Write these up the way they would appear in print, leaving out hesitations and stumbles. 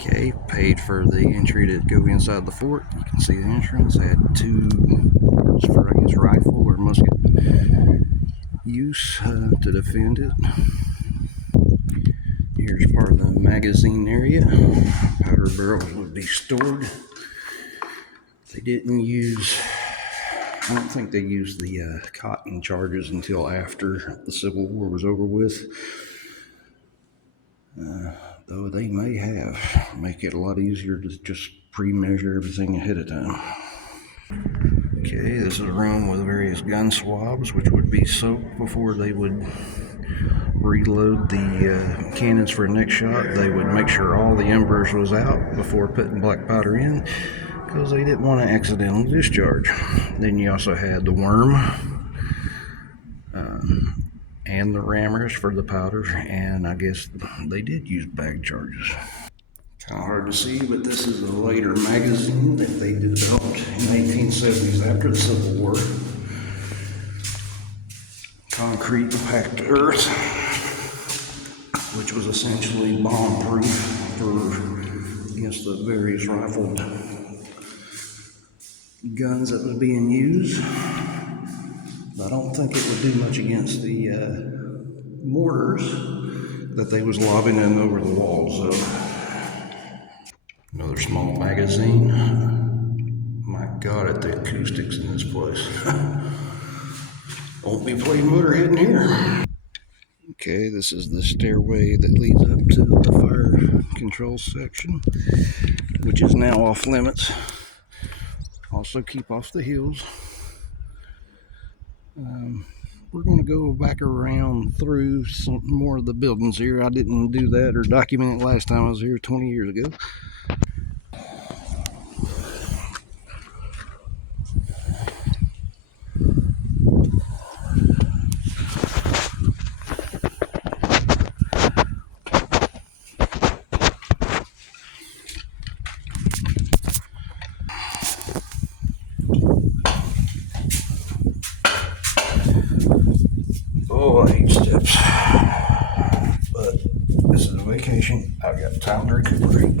Okay, paid for the entry to go inside the fort. You can see the entrance. I had 2 boards for, I guess, rifle or musket use to defend it. Here's part of the magazine area. Powder barrels would be stored. They didn't use, I don't think they used the cotton charges until after the Civil War was over with. Though they may have. Make it a lot easier to just pre-measure everything ahead of time. Okay, this is a room with various gun swabs, which would be soaked before they would reload the cannons for a next shot. They would make sure all the embers was out before putting black powder in, because they didn't want to accidentally discharge. Then you also had the worm and the rammers for the powders, and I guess they did use bag charges. Kind of hard to see, but this is a later magazine that they developed in the 1870s after the Civil War. Concrete packed earth, which was essentially bomb-proof against the various rifled guns that was being used. I don't think it would do much against the mortars that they was lobbing in over the walls of. Another small magazine. My God, at the acoustics in this place. Won't be playing Motorhead in here. Okay, this is the stairway that leads up to the fire control section, which is now off limits. Also keep off the hills. We're going to go back around through some more of the buildings here. I didn't do that or document it last time I was here 20 years ago. Oh, I hate steps, but this is a vacation. I've got time to recuperate.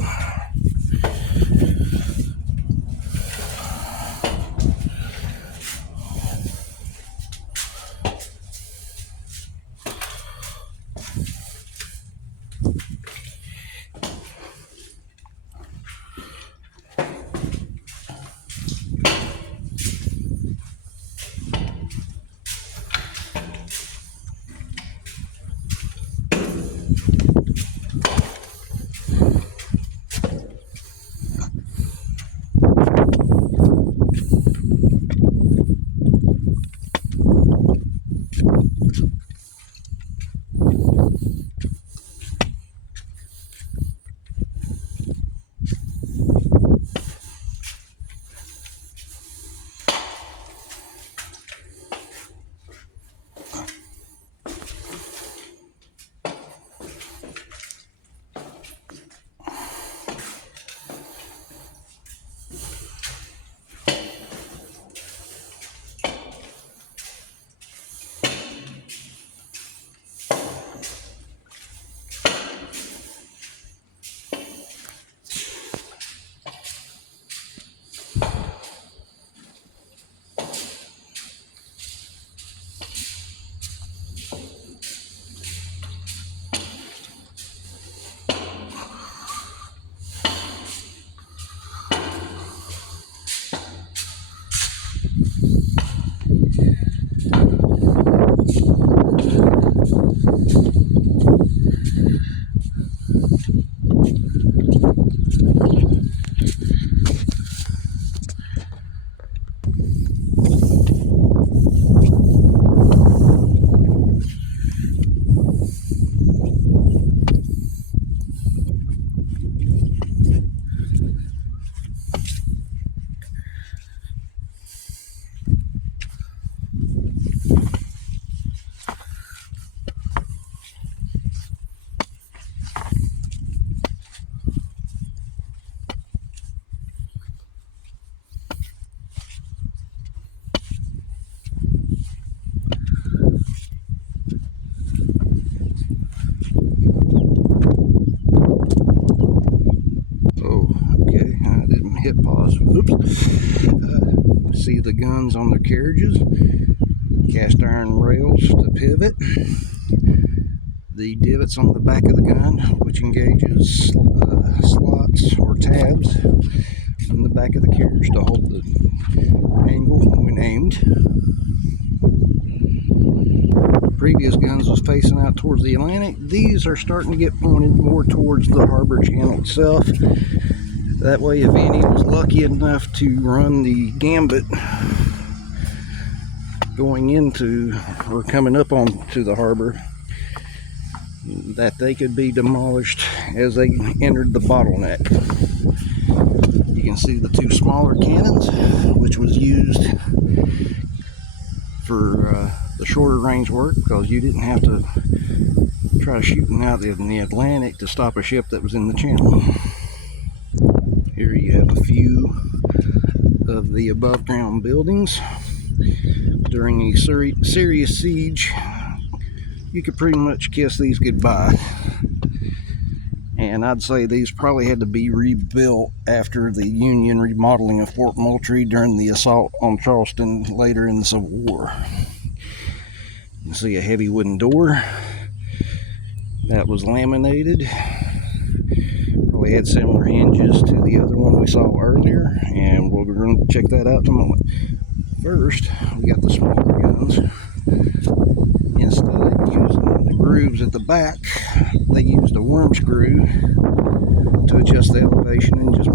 Oh, okay, I didn't hit pause. Oops. See the guns on their carriages, cast iron rails to pivot, the divots on the back of the gun, which engages slots or tabs in the back of the carriage to hold the angle when aimed. Previous guns was facing out towards the Atlantic. These are starting to get pointed more towards the harbor channel itself. That way, if any was lucky enough to run the gambit going into or coming up onto the harbor, that they could be demolished as they entered the bottleneck. You can see the two smaller cannons, which was used for the shorter range work, because you didn't have to try shooting out in the Atlantic to stop a ship that was in the channel. Here you have a few of the above ground buildings. During a serious siege, you could pretty much kiss these goodbye. And I'd say these probably had to be rebuilt after the Union remodeling of Fort Moultrie during the assault on Charleston later in the Civil War. You can see a heavy wooden door that was laminated. Probably had similar hinges to the other one we saw earlier, and we're going to check that out in a moment. First, we got the smaller guns. Instead of using the grooves at the back, they used a worm screw to adjust the elevation and just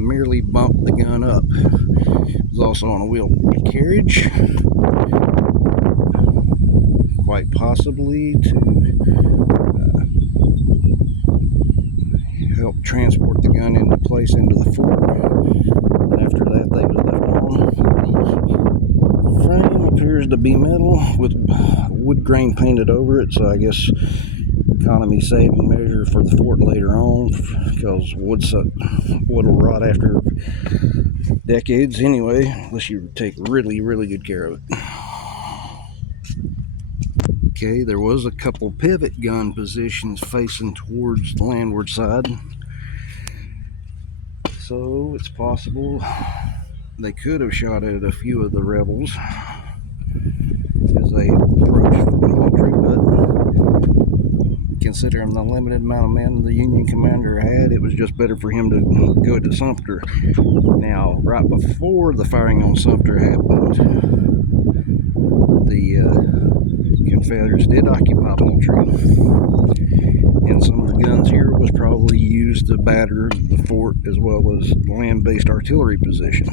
merely bump the gun up. It was also on a wheeled carriage, quite possibly to help transport the gun into place into the fort. And after that, they was left on. The frame appears to be metal with wood grain painted over it, so I guess economy saving measure for the fort later on, because wood will rot after decades anyway, unless you take really good care of it. Okay, there was a couple pivot gun positions facing towards the landward side, so it's possible they could have shot at a few of the rebels as they approached Fort Moultrie, but considering the limited amount of men the Union commander had, it was just better for him to go to Sumter. Now, right before the firing on Sumter happened, the Confederates did occupy Moultrie, and some of the guns here was probably used to batter the fort as well as land-based artillery position.